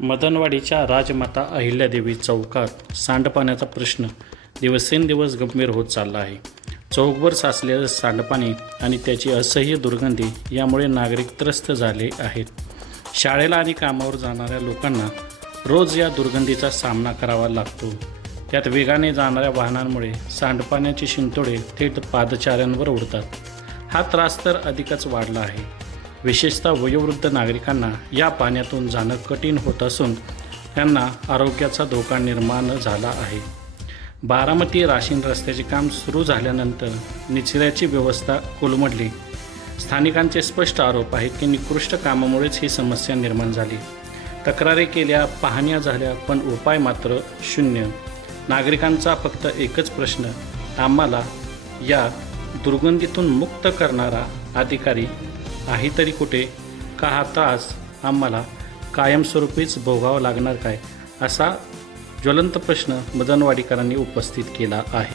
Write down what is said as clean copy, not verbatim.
मदनवाडीच्या राजमाता अहिल्यादेवी चौकात सांडपाण्याचा प्रश्न दिवसेंदिवस गंभीर होत चालला आहे. चौकभर साचलेलं सांडपाणी आणि त्याची असह्य दुर्गंधी यामुळे नागरिक त्रस्त झाले आहेत. शाळेला आणि कामावर जाणाऱ्या लोकांना रोज या दुर्गंधीचा सामना करावा लागतो. त्यात वेगाने जाणाऱ्या वाहनांमुळे सांडपाण्याचे शिंतोडे थेट पादचाऱ्यांवर उडतात. हा त्रास तर अधिकच वाढला आहे. विशेषतः वयोवृद्ध नागरिकांना या पाण्यातून जाणं कठीण होत असून त्यांना आरोग्याचा धोका निर्माण झाला आहे. बारामती राशीन रस्त्याचे काम सुरू झाल्यानंतर निचऱ्याची व्यवस्था कोलमडली. स्थानिकांचे स्पष्ट आरोप आहेत की निकृष्ट कामामुळेच ही समस्या निर्माण झाली. तक्रारी केल्या, पाहण्या झाल्या, पण उपाय मात्र शून्य. नागरिकांचा फक्त एकच प्रश्न, आम्हाला या दुर्गंधीतून मुक्त करणारा अधिकारी आहे तरी कुठे? का हा त्रास आम्हाला कायमस्वरूपीच भोगावा लागणार काय? असा ज्वलंत प्रश्न मदनवाडीकरांनी उपस्थित केला आहे.